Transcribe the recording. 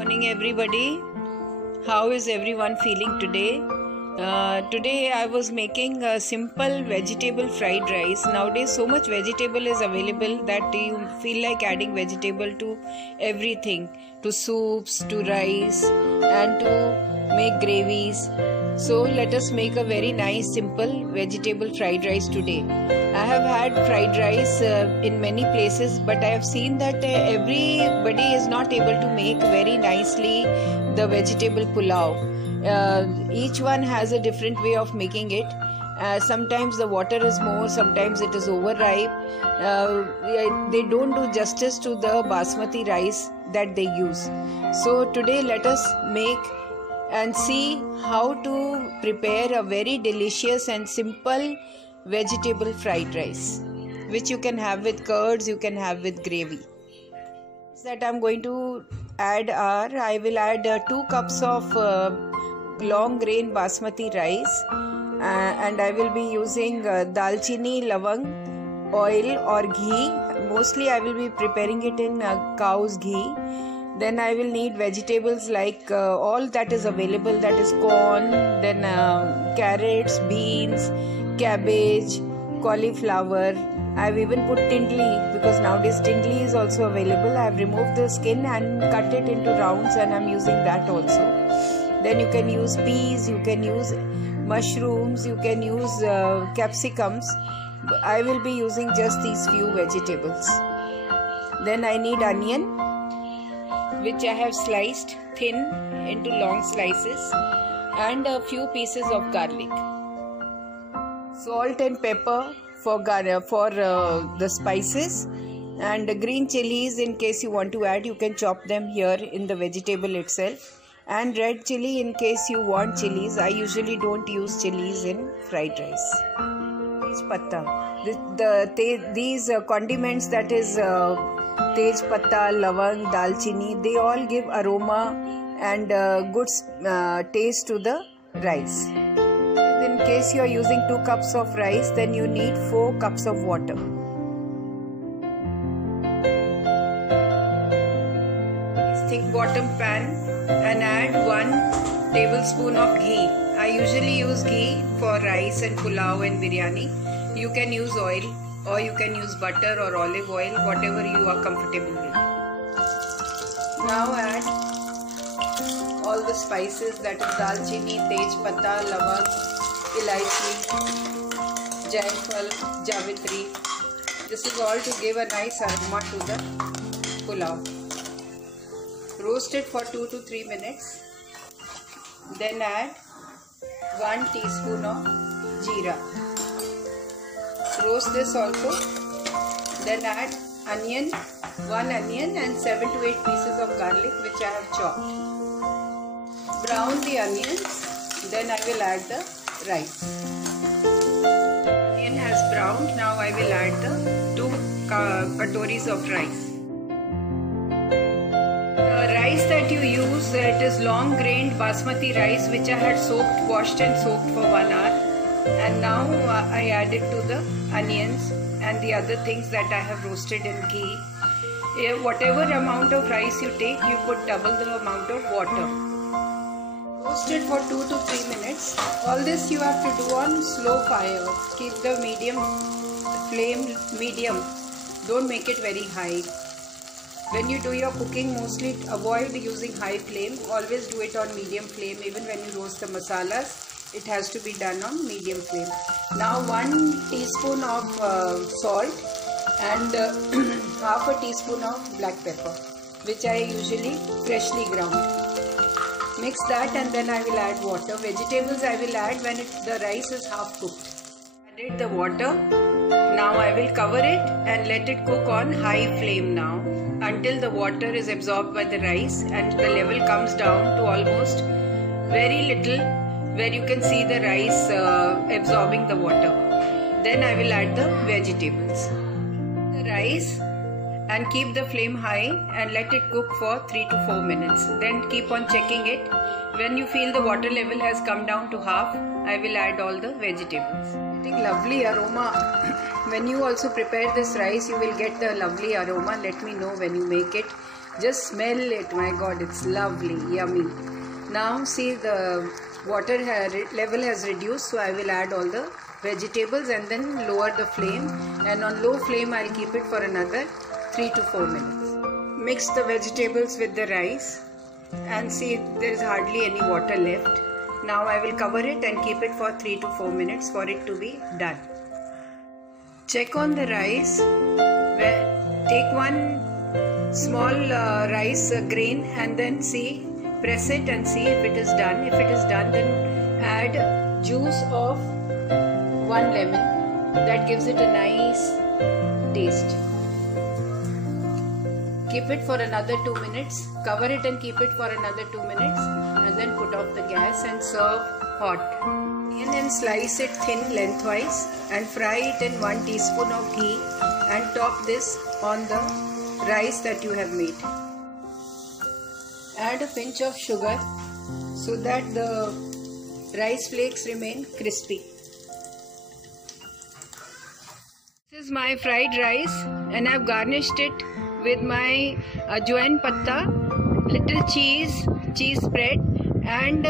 Morning everybody. How is everyone feeling today? Today I was making a simple vegetable fried rice. Nowadays so much vegetable is available that you feel like adding vegetable to everything, to soups, to rice and to make gravies. So let us make a very nice simple vegetable fried rice today. I have had fried rice in many places, but I have seen that everybody is not able to make very nicely the vegetable pulao. Each one has a different way of making it. Sometimes the water is more, sometimes it is overripe. They don't do justice to the basmati rice that they use. So today let us make and see how to prepare a very delicious and simple vegetable fried rice, which you can have with curds, you can have with gravy. That I'm going to add I will add 2 cups of long grain basmati rice, and I will be using dalchini, lavang, oil or ghee. Mostly I will be preparing it in cow's ghee. Then I will need vegetables like all that is available, that is corn, then carrots, beans, cabbage, cauliflower. I have even put tindli because nowadays tindli is also available. I have removed the skin and cut it into rounds, and I am using that also. Then you can use peas, you can use mushrooms, you can use capsicums. I will be using just these few vegetables. Then I need onion, which I have sliced thin into long slices, and a few pieces of garlic. Salt and pepper for the spices, and green chilies in case you want to add, you can chop them here in the vegetable itself, and red chili in case you want chilies. I usually don't use chilies in fried rice. Tej patta. These condiments, that is tej patta, lavang, dalchini, they all give aroma and good taste to the rice. In case you are using 2 cups of rice, then you need 4 cups of water. Thick bottom pan and add 1 tablespoon of ghee. I usually use ghee for rice and pulao and biryani. You can use oil or you can use butter or olive oil, whatever you are comfortable with. Now add all the spices, that is dalchini, tej patta, lavang, ilaichi, jaifal, javitri. This is all to give a nice aroma to the pulao. Roast it for 2 to 3 minutes. Then add 1 teaspoon of jeera. Roast this also. Then add onion, 1 onion and 7 to 8 pieces of garlic, which I have chopped. Brown the onions. Then I will add the rice. Onion has browned. Now I will add the 2 katoris of rice. The rice that you use, it is long grained basmati rice, which I had washed and soaked for 1 hour. And now I add it to the onions and the other things that I have roasted in ghee. Whatever amount of rice you take, you put double the amount of water. Roast it for 2 to 3 minutes. All this you have to do on slow fire. Keep the flame medium. Don't make it very high. When you do your cooking, mostly avoid using high flame. Always do it on medium flame. Even when you roast the masalas, it has to be done on medium flame. Now 1 teaspoon of salt and half a teaspoon of black pepper, which I usually freshly ground. Mix that and then I will add water. Vegetables I will add when the rice is half cooked. Added the water. Now I will cover it and let it cook on high flame now until the water is absorbed by the rice and the level comes down to almost very little, where you can see the rice absorbing the water. Then I will add the vegetables. The rice, and keep the flame high and let it cook for 3 to 4 minutes. Then keep on checking it. When you feel the water level has come down to half, I will add all the vegetables. Getting lovely aroma. When you also prepare this rice, you will get the lovely aroma. Let me know when you make it. Just smell it, my God, it's lovely, yummy. Now see the water level has reduced, so I will add all the vegetables and then lower the flame, and on low flame I'll keep it for another 3 to 4 minutes. Mix the vegetables with the rice and see there is hardly any water left. Now I will cover it and keep it for 3 to 4 minutes for it to be done. Check on the rice. Take one small rice grain and then see, press it and see if it is done. If it is done, then add juice of 1 lemon. That gives it a nice taste. Keep it for another 2 minutes. Cover it and keep it for another 2 minutes, and then put off the gas and serve hot. And slice it thin lengthwise and fry it in 1 teaspoon of ghee and top this on the rice that you have made. Add a pinch of sugar so that the rice flakes remain crispy. This is my fried rice, and I have garnished it with my ajwain patta, little cheese spread, and